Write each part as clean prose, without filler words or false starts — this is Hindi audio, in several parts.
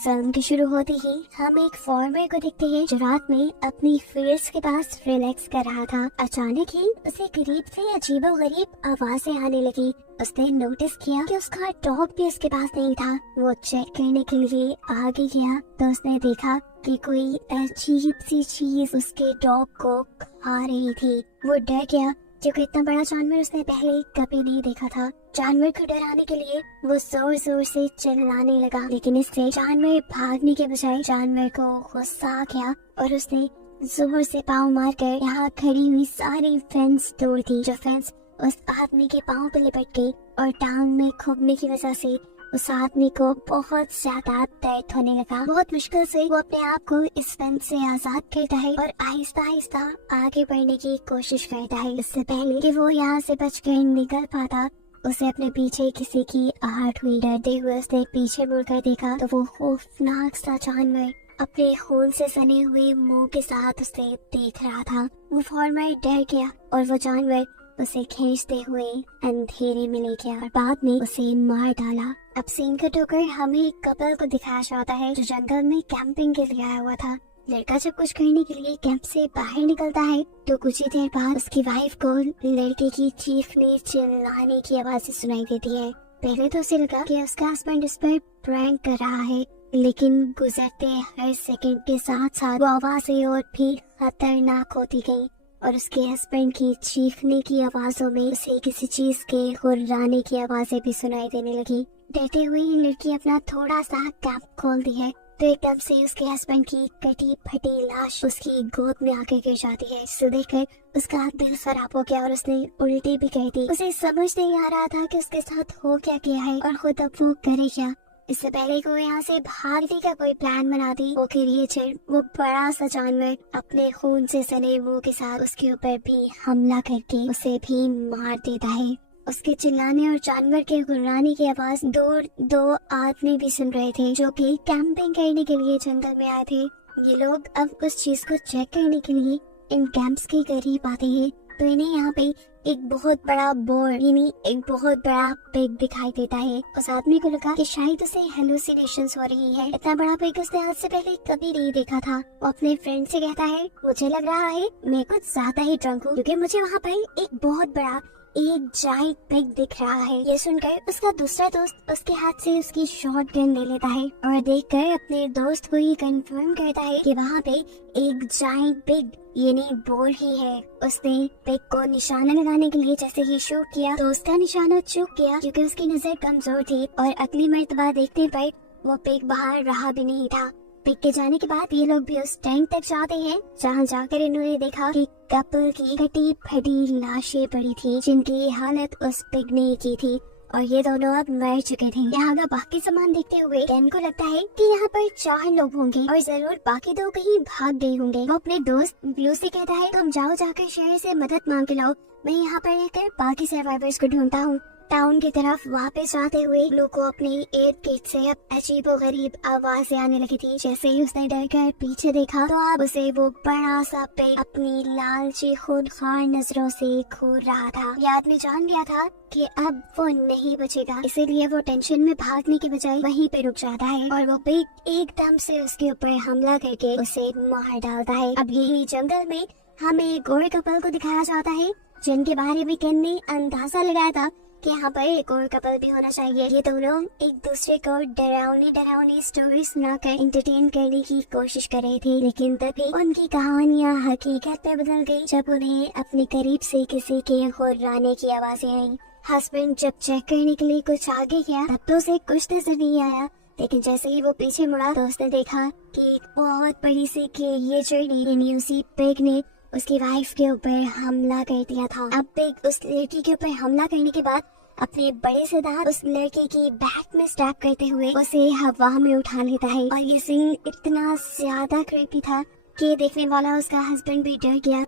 फिल्म के शुरू होते ही हम एक फार्मर को देखते हैं जो रात में अपनी फील्ड्स के पास रिलैक्स कर रहा था। अचानक ही उसे करीब से अजीबोगरीब आवाजें आने लगी। उसने नोटिस किया कि उसका डॉग भी उसके पास नहीं था। वो चेक करने के लिए आगे गया तो उसने देखा कि कोई अजीब सी चीज उसके डॉग को खा रही थी। वो डर गया क्योंकि इतना बड़ा जानवर उसने पहले कभी नहीं देखा था। जानवर को डराने के लिए वो जोर जोर से चिल्लाने लगा, लेकिन इससे जानवर भागने के बजाय जानवर को गुस्सा आ गया और उसने जोर से पाँव मारकर यहाँ खड़ी हुई सारी फेंस तोड़ दी। जो फेंस उस आदमी के पाँव पे लिपट गई और टांग में घुमने की वजह से उस आदमी को बहुत ज्यादा दर्द होने लगा। बहुत मुश्किल से वो अपने आप को इस फेंस से आजाद करता है और आहिस्ता आहिस्ता आगे बढ़ने की कोशिश करता है। इससे पहले कि वो यहाँ से बचकर निकल पाता, उसे अपने पीछे किसी की आहट हुई। डरते हुए उसने पीछे मुड़कर देखा तो वो खौफनाक सा जानवर अपने खून से सने हुए मुंह के साथ उसे देख रहा था। वो फार्मर डर गया और वो जानवर उसे खींचते हुए अंधेरे में ले गया और बाद में उसे मार डाला। अब सीन कट होकर हमें एक कपल को दिखाया जाता है जो जंगल में कैंपिंग के लिए आया हुआ था। लड़का जब कुछ करने के लिए कैंप से बाहर निकलता है तो कुछ ही देर बाद उसकी वाइफ को लड़के की चीखने चिल्लाने की आवाज़ें सुनाई देती है। पहले तो उसे लगा कि उसका हस्बैंड उस पर प्रैंक कर रहा है, लेकिन गुजरते हर सेकंड के साथ साथ वो आवाज़ें और भी खतरनाक होती गई और उसके हस्बैंड की चीखने की आवाजों में उसे किसी चीज के गुर्राने की आवाजें भी सुनाई देने लगी। डरते हुए लड़की अपना थोड़ा सा कैंप खोलती है तो एकदम से उसके हस्बैंड की कटी फटी लाश उसकी गोद में आके गिर जाती है। जिसे देखकर उसका दिल खराब हो गया और उसने उल्टी भी कर दी। उसे समझ नहीं आ रहा था कि उसके साथ हो क्या गया है और खुद अब वो करे क्या। इससे पहले को यहाँ से भागने का कोई प्लान बना दी, वो क्रिएचर, वो बड़ा सा जानवर अपने खून से सने मुंह के साथ उसके ऊपर भी हमला करके उसे भी मार देता है। उसके चिल्लाने और जानवर के गुर्राने की आवाज दूर दो आदमी भी सुन रहे थे जो कि कैंपिंग करने के लिए जंगल में आए थे। ये लोग अब उस चीज को चेक करने के लिए इन कैंप्स के करीब आते हैं तो इन्हें यहाँ पे एक बहुत बड़ा बोर यानी एक बहुत बड़ा पिग दिखाई देता है। उस आदमी को लगा कि शायद उसे हेलुसिनेशंस हो रही है। इतना बड़ा पिग उसने आज से पहले कभी नहीं देखा था। वो अपने फ्रेंड से कहता है, मुझे लग रहा है मैं कुछ ज्यादा ही ड्रंक हूँ क्योंकि मुझे वहाँ पर एक बहुत बड़ा एक जायंट पिग दिख रहा है। ये सुनकर उसका दूसरा दोस्त उसके हाथ से उसकी शॉटगन ले लेता है और देखकर अपने दोस्त को ही कंफर्म करता है कि वहाँ पे एक जायंट पिग यानी बोर ही है। उसने पिग को निशाना लगाने के लिए जैसे ही शूट किया तो उसका निशाना चूक गया क्योंकि उसकी नजर कमजोर थी और अगली मर्तबा देखने पर वो पिग बाहर रहा भी नहीं था। पिग के जाने के बाद ये लोग भी उस टैंक तक जाते हैं जहाँ जाकर इन्होंने देखा कि कपल की कटी फटी लाशें पड़ी थी जिनकी हालत उस पिग ने की थी और ये दोनों अब मर चुके थे। यहाँ का बाकी सामान देखते हुए केन को लगता है कि यहाँ पर 4 लोग होंगे और जरूर बाकी 2 कहीं भाग गए होंगे। वो अपने दोस्त ब्लू से कहता है, तुम जाओ जाकर शहर से मदद मांग के लाओ, मैं यहाँ पर रहकर बाकी सर्वाइवर्स को ढूंढता हूँ। टाउन की तरफ वापस आते हुए ब्लू को अपने एयर किट से अब अजीबोगरीब आवाजें आने लगी थी। जैसे ही उसने डर कर पीछे देखा तो अब उसे वो बड़ा सा पिग अपनी लालची खूंखार नजरों से घूर रहा था। ये आदमी जान गया था कि अब वो नहीं बचेगा, इसीलिए वो टेंशन में भागने के बजाय वहीं पे रुक जाता है और वो पिग एकदम से उसके ऊपर हमला करके उसे मार डालता है। अब यही जंगल में हमें एक गोरे कपल को दिखाया जाता है जिनके बारे में केन ने अंदाजा लगाया था कि यहाँ पर एक और कपल भी होना चाहिए। ये दोनों एक दूसरे को डरावनी स्टोरी सुनाकर एंटरटेन करने की कोशिश कर रहे थे, लेकिन तभी उनकी कहानियाँ हकीकत में बदल गई जब उन्हें अपने करीब से किसी के गुर्राने की आवाजें आई। हस्बैंड जब चेक करने के लिए कुछ आगे गया तब तो उसे कुछ नजर नहीं आया, लेकिन जैसे ही वो पीछे मुड़ा तो उसने देखा कि एक बहुत बड़ी सी क्रिएचर उसी पिग ने उसकी वाइफ के ऊपर हमला कर दिया था। अब पिग उस लड़की के ऊपर हमला करने के बाद अपने बड़े से दांत उस लड़के की बैक में स्टैब करते हुए उसे हवा में उठा लेता है और ये सीन इतना ज्यादा क्रीपी था कि देखने वाला उसका हस्बैंड भी डर गया।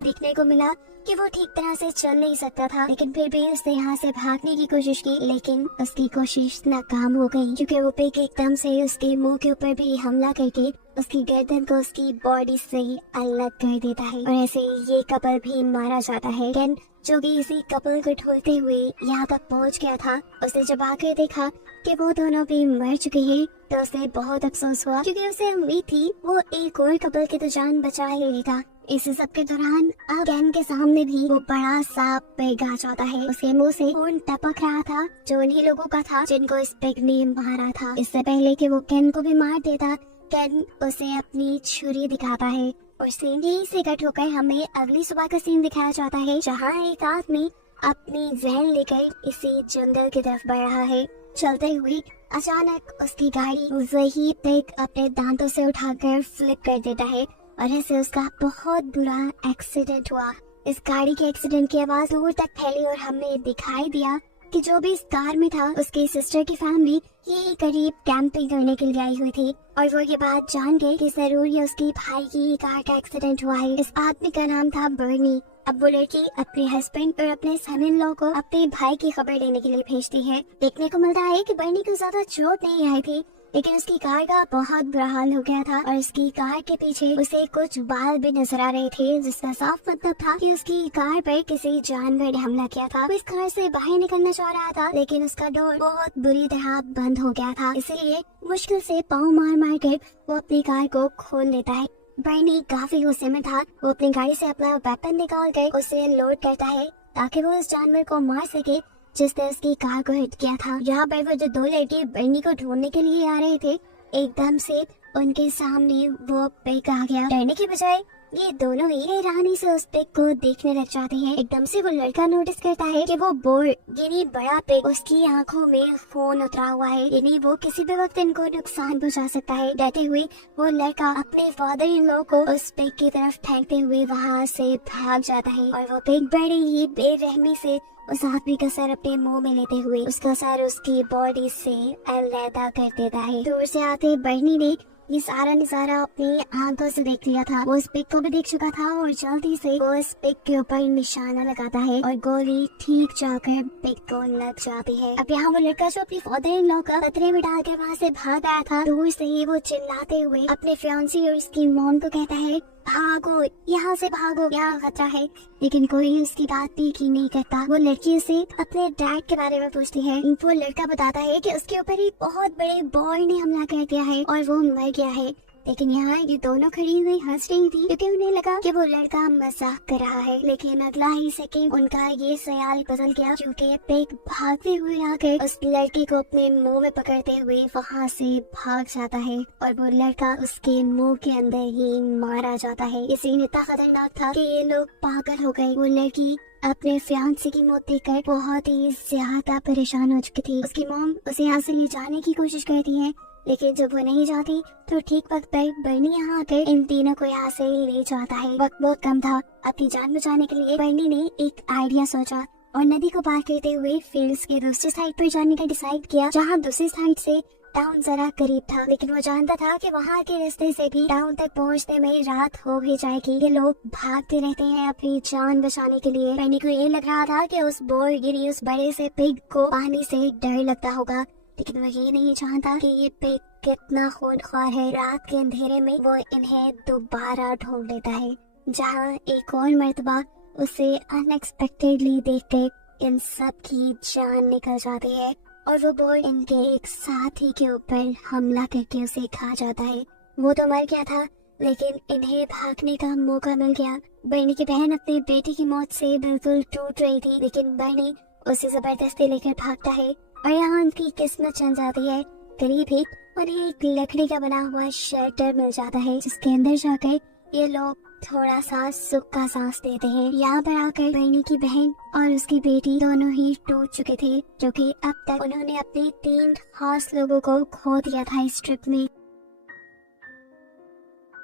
देखने को मिला कि वो ठीक तरह से चल नहीं सकता था, लेकिन फिर भी उसने यहाँ से भागने की कोशिश की, लेकिन उसकी कोशिश नाकाम हो गई क्योंकि वो पिग एकदम से उसके मुंह के ऊपर भी हमला करके उसकी गर्दन को उसकी बॉडी से अलग कर देता है और ऐसे ये कपल भी मारा जाता है। केन जो कि इसी कपल को ढूंढते हुए यहाँ तक पहुँच गया था, उसने जब आकर देखा कि वो दोनों भी मर चुके हैं तो उसे बहुत अफसोस हुआ, क्योंकि उसे उम्मीद थी वो एक और कपल की तो जान बचा ही लेगा। इस सब के दौरान अब केन के सामने भी वो बड़ा सांप पिग आ जाता है। उसके मुंह से खून टपक रहा था, जो उन्हीं लोगों का था जिनको इस पिग ने मारा था। इससे पहले कि वो केन को भी मार देता, केन उसे अपनी छुरी दिखाता है और सीन यहीं से कट होकर हमें अगली सुबह का सीन दिखाया जाता है, जहाँ एक आदमी अपनी जहर लेकर इसी जंगल की तरफ बढ़ रहा है। चलते हुए अचानक उसकी गाड़ी वही पिग अपने दांतों से उठाकर फ्लिप कर देता है और ऐसे उसका बहुत बुरा एक्सीडेंट हुआ। इस गाड़ी के एक्सीडेंट की आवाज दूर तक फैली और हमें दिखाई दिया कि जो भी इस कार में था उसकी सिस्टर की फैमिली यही करीब कैंपिंग करने के लिए आई हुई थी और वो ये बात जान गए कि जरूर ये उसकी भाई की कार का एक्सीडेंट हुआ है। इस आदमी का नाम था बर्नी। अब वो लड़की अपने हस्बैंड और अपने सन इन लॉ को अपने भाई की खबर लेने के लिए भेजती है। देखने को मिलता है कि बर्नी को ज्यादा चोट नहीं आई थी, लेकिन उसकी कार का बहुत बुरा हाल हो गया था और उसकी कार के पीछे उसे कुछ बाल भी नजर आ रहे थे, जिसका साफ मतलब था कि उसकी कार पर किसी जानवर ने हमला किया था। वो इस कार से बाहर निकलना चाह रहा था, लेकिन उसका डोर बहुत बुरी तरह बंद हो गया था, इसलिए मुश्किल से पाँव मार मार कर वो अपनी कार को खोल लेता है। बर्नी काफी गुस्से में था। वो अपनी गाड़ी से अपना वेपन निकाल कर उसे लोड करता है ताकि वो उस जानवर को मार सके जिसने उसकी कार को हिट किया था। यहाँ पर वो जो दो लड़के बर्नी को ढूंढने के लिए आ रहे थे, एकदम से उनके सामने वो पिग आ गया। डरने के बजाय ये दोनों ही हैरानी से उस पिग को देखने लग जाते हैं। एकदम से वो लड़का नोटिस करता है कि वो बोर यानी बड़ा पिग, उसकी आंखों में खून उतरा हुआ है, यानी वो किसी भी वक्त इनको नुकसान पहुंचा सकता है। डरते हुए वो लड़का अपने फादर इन लॉ को उस पिग की तरफ फेंकते हुए वहाँ से भाग जाता है और वो पिग बड़े ही बेरहमी से उस आदमी का सर अपने मुंह में लेते हुए उसका सर उसकी बॉडी से अलग कर देता है। दूर से आते बर्नी ने ये सारा नजारा अपनी आंखों से देख लिया था। वो उस पिग को भी देख चुका था और जल्दी से वो इस पिग के ऊपर निशाना लगाता है और गोली ठीक जाकर पिग को लग जाती है। अब यहाँ वो लड़का जो अपनी फादर इन लॉ का खतरे में डालकर वहाँ से भाग आया था, दूर से ही वो चिल्लाते हुए अपने फियांसी और उसकी मॉम को कहता है, भागो यहाँ से भागो, यहाँ खतरा है। लेकिन कोई उसकी बात भी की नहीं करता। वो लड़की उसे अपने डैड के बारे में पूछती है। वो लड़का बताता है कि उसके ऊपर एक बहुत बड़े बॉय ने हमला कर दिया है और वो मर गया है। लेकिन यहाँ ये दोनों खड़ी हुई हंस रही थी क्योंकि उन्हें लगा कि वो लड़का मजाक कर रहा है। लेकिन अगला ही सेकंड उनका ये ख्याल बदल गया, क्योंकि पिग भागते हुए आकर उस लड़के को अपने मुंह में पकड़ते हुए वहाँ से भाग जाता है और वो लड़का उसके मुंह के अंदर ही मारा जाता है। ये सीन इतना खतरनाक था कि ये लोग पागल हो गए। वो लड़की अपने फियांसे की मौत देखकर बहुत ही ज्यादा परेशान हो चुकी थी। उसकी मॉम उसे यहाँ से ले जाने की कोशिश करती है, लेकिन जब वो नहीं जाती तो ठीक वक्त पर बर्नी यहाँ आकर इन तीनों को यहाँ से ले जाता है। वक्त बहुत कम था। अपनी जान बचाने के लिए बर्नी ने एक आइडिया सोचा और नदी को पार करते हुए फील्ड्स के दूसरी साइड पर जाने का डिसाइड किया, जहाँ दूसरी साइड से टाउन जरा करीब था। लेकिन वो जानता था कि वहाँ के रास्ते से भी टाउन तक पहुँचने में रात हो ही जाएगी। ये लोग भागते रहते हैं अपनी जान बचाने के लिए। बर्नी को ये लग रहा था कि उस बोर गिरी उस बड़े से पिग को पानी से डर लगता होगा, लेकिन वो ये नहीं जानता कि ये पिग कितना खूनख्वार है। रात के अंधेरे में वो इन्हें दोबारा ढूंढ लेता है, जहाँ एक और मर्तबा उसे अनएक्सपेक्टेडली देखकर इन सब की जान निकल जाती है और वो बोर्ड इनके एक साथी के ऊपर हमला करके उसे खा जाता है। वो तो मर गया था, लेकिन इन्हें भागने का मौका मिल गया। बर्नी की बहन अपने बेटे की मौत से बिल्कुल टूट रही थी, लेकिन बर्नी उसे जबरदस्ती लेकर भागता है और यहाँ उनकी किस्मत चल जाती है। करीब ही उन्हें एक लकड़ी का बना हुआ शेल्टर मिल जाता है, जिसके अंदर जाकर ये लोग थोड़ा सा सुख का सांस लेते हैं। यहाँ पर आकर बर्नी की बहन और उसकी बेटी दोनों ही टूट चुके थे, क्योंकि अब तक उन्होंने अपने 3 खास लोगों को खो दिया था इस ट्रिप में।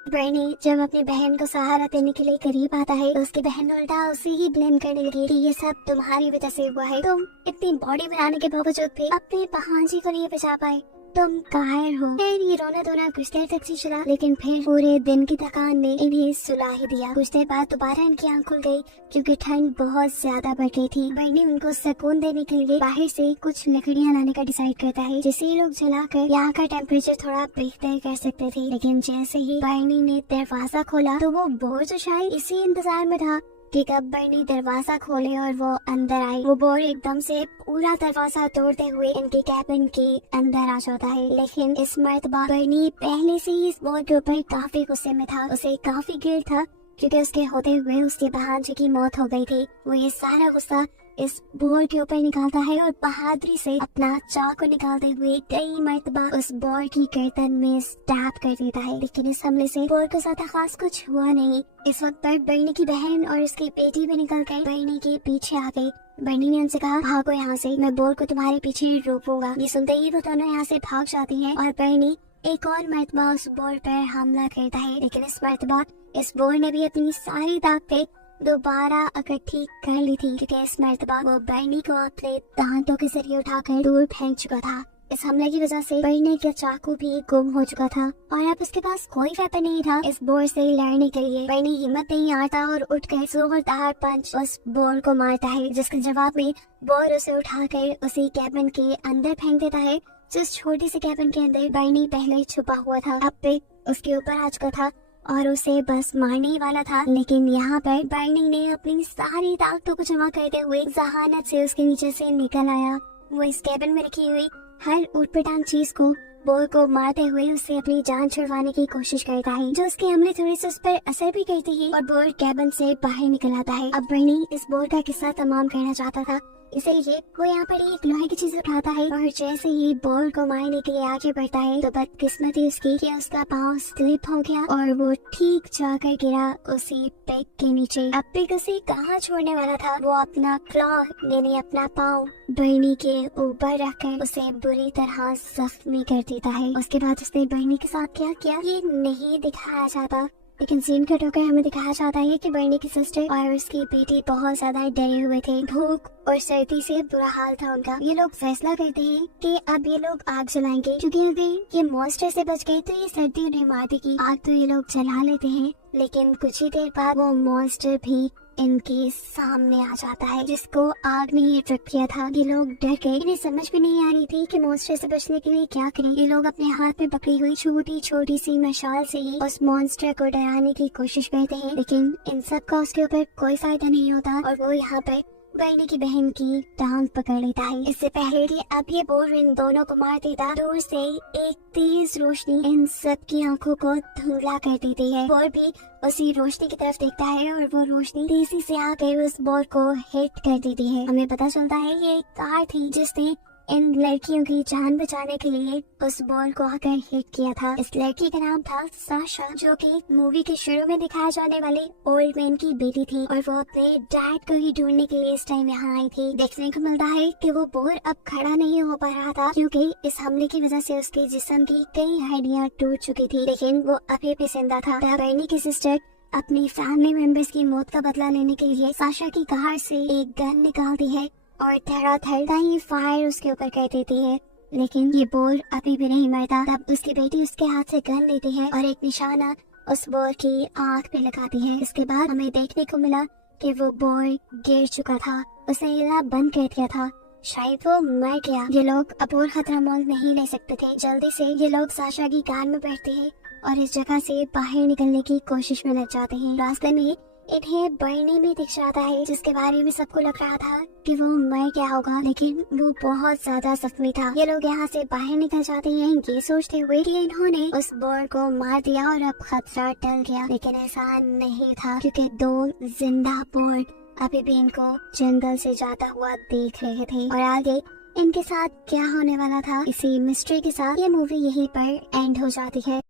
बर्नी जब अपनी बहन को सहारा देने के लिए करीब आता है तो उसकी बहन उल्टा उसे ही ब्लेम करने लगी कि ये सब तुम्हारी वजह से हुआ है। तुम इतनी बॉडी बनाने के बावजूद भी अपने भांजी को नहीं बचा पाए, तुम कायर हो। खैर ये रोना धोना कुछ देर तक ही चला, लेकिन फिर पूरे दिन की थकान ने इन्हें सुला ही दिया। कुछ देर बाद दोबारा इनकी आंख खुल गई, क्योंकि ठंड बहुत ज्यादा बढ़ गई थी। बर्नी उनको सुकून देने के लिए बाहर से कुछ लकड़ियाँ लाने का डिसाइड करता है, जिसे ये लोग जलाकर यहाँ का टेम्परेचर थोड़ा बेहतर कर सकते थे। लेकिन जैसे ही बर्नी ने दरवाजा खोला तो वो बोर जो शायद इसी इंतजार में था कि कब बर्नी दरवाजा खोले और वो अंदर आई। वो बोर एकदम से पूरा दरवाजा तोड़ते हुए इनके कैबिन के अंदर आ जाता है, लेकिन इस मर्तबा बर्नी पहले से ही इस बोर के ऊपर काफी गुस्से में था। उसे काफी गिल्ट था क्योंकि उसके होते हुए उसके भांजे की मौत हो गई थी। वो ये सारा गुस्सा इस बोर के ऊपर निकालता है और बहादुरी से अपना चाकू निकालते हुए कई मर्तबा उस बोर की गर्दन में स्टैब कर देता है, लेकिन इस हमले से बोर को ज्यादा खास कुछ हुआ नहीं। इस वक्त पर बर्नी की बहन और उसकी बेटी भी निकल कर बर्नी के पीछे आ गई। बर्नी ने उनसे कहा, भागो यहाँ से, मैं बोर को तुम्हारे पीछे रोकूंगा। ये सुनते ही वो दोनों यहाँ से भाग जाती हैं और बर्नी एक और मर्तबा उस बोर पर हमला करता है, लेकिन इस मर्तबा इस बोर ने भी अपनी सारी ताकतें दोबारा इकट्ठी कर ली थी, क्योंकि इस मर्तबा वो बर्नी को अपने दांतों के जरिए उठाकर दूर फेंक चुका था। इस हमले की वजह से बर्नी का चाकू भी गुम हो चुका था और अब उसके पास कोई वेपन नहीं था इस बोर से लड़ने के लिए। बर्नी हिम्मत नहीं हारता और उठकर जोरदार पंच उस बोर को मारता है, जिसके जवाब में बोर उसे उठाकर उसी कैबिन के अंदर फेंक देता है, जिस छोटी सी कैबिन के अंदर बर्नी पहले छुपा हुआ था। अब पिग उसके ऊपर आ चुका था और उसे बस मारने ही वाला था, लेकिन यहाँ पर बर्नी ने अपनी सारी ताकतों को जमा करते हुए जहानत से उसके नीचे से निकल आया। वो इस कैबिन में रखी हुई हर ऊटपटांग चीज को बोर को मारते हुए उससे अपनी जान छुड़वाने की कोशिश करता है, जो उसके हमले थोड़े से उस पर असर भी करती है और बोर कैबिन से बाहर निकल आता है। अब बर्नी इस बोर का किस्सा तमाम करना चाहता था, इसलिए वो यहाँ पर एक लोहे की चीज उठाता है और जैसे ही बोर को मारने के लिए आगे बढ़ता है तो बदकिस्मती उसकी कि उसका पाँव स्लिप हो गया और वो ठीक जाकर गिरा उसी पिग के नीचे। अब पिग उसे कहाँ छोड़ने वाला था, वो अपना क्लॉ यानी अपना पाँव बर्नी के ऊपर रखकर उसे बुरी तरह जख्मी कर देता है। उसके बाद उसने बर्नी के साथ क्या किया ये नहीं दिखाया जाता, लेकिन सीन कट होकर हमें दिखाया जाता है कि बर्नी की सिस्टर और उसकी बेटी बहुत ज्यादा डरे हुए थे। भूख और सर्दी से बुरा हाल था उनका। ये लोग फैसला करते हैं कि अब ये लोग आग जलाएंगे, क्योंकि अगर ये मॉन्स्टर से बच गए तो ये सर्दी उन्हें मार देगी। आग तो ये लोग जला लेते हैं, लेकिन कुछ ही देर बाद वो मॉन्स्टर भी इनके सामने आ जाता है, जिसको आग ने ये ट्रिप किया था। ये लोग डर गए, इन्हें समझ भी नहीं आ रही थी कि मॉन्स्टर से बचने के लिए क्या करें। ये लोग अपने हाथ में पकड़ी हुई छोटी छोटी सी मशाल से ही उस मॉन्स्टर को डराने की कोशिश करते हैं, लेकिन इन सब का उसके ऊपर कोई फायदा नहीं होता और वो यहाँ पर बर्नी की बहन की टांग पकड़ लेता है। इससे पहले कि अब ये बोर इन दोनों को मार देता, दूर से एक तेज रोशनी इन सब की आंखों को धुंधला कर देती है। बोर भी उसी रोशनी की तरफ देखता है और वो रोशनी तेजी से आकर उस बोर को हिट कर देती है। हमें पता चलता है ये एक कार थी जिसने इन लड़कियों की जान बचाने के लिए उस बॉल को आकर हिट किया था। इस लड़की का नाम था साशा, जो कि मूवी के शुरू में दिखाए जाने वाले ओल्ड मैन की बेटी थी और वो अपने डैड को ही ढूंढने के लिए इस टाइम यहाँ आई थी। देखने को मिलता है कि वो बोर अब खड़ा नहीं हो पा रहा था, क्योंकि इस हमले की वजह से उसके जिस्म की कई हड्डियाँ टूट चुकी थी, लेकिन वो अभी भी जिंदा था। बर्नी की सिस्टर अपनी फैमिली मेंबर्स की मौत का बदला लेने के लिए साशा की कार से एक गन निकालती है और धड़ाधड़ का ही फायर उसके ऊपर कर देती है, लेकिन ये बोर अभी भी नहीं मरता। तब उसकी बेटी उसके हाथ से गन लेती है और एक निशाना उस बोर की आंख पे लगाती है। इसके बाद हमें देखने को मिला कि वो बोर गिर चुका था, उसने हिलना बंद कर दिया था, शायद वो मर गया। ये लोग अब और खतरा मोल नहीं ले सकते थे। जल्दी से ये लोग साशा की कार में बैठते हैं और इस जगह से बाहर निकलने की कोशिश में लग जाते हैं। रास्ते में इन्हें बर्नी में दिख जाता है, जिसके बारे में सबको लग रहा था कि वो मर गया होगा, लेकिन वो बहुत ज्यादा जख्मी था। ये लोग यहाँ से बाहर निकल जाते हैं ये सोचते हुए कि इन्होंने उस बोर को मार दिया और अब खतरा टल गया, लेकिन ऐसा नहीं था, क्योंकि दो जिंदा बोर अभी भी इनको जंगल से जाता हुआ देख रहे थे और आगे इनके साथ क्या होने वाला था, इसी मिस्ट्री के साथ ये मूवी यहीं पर एंड हो जाती है।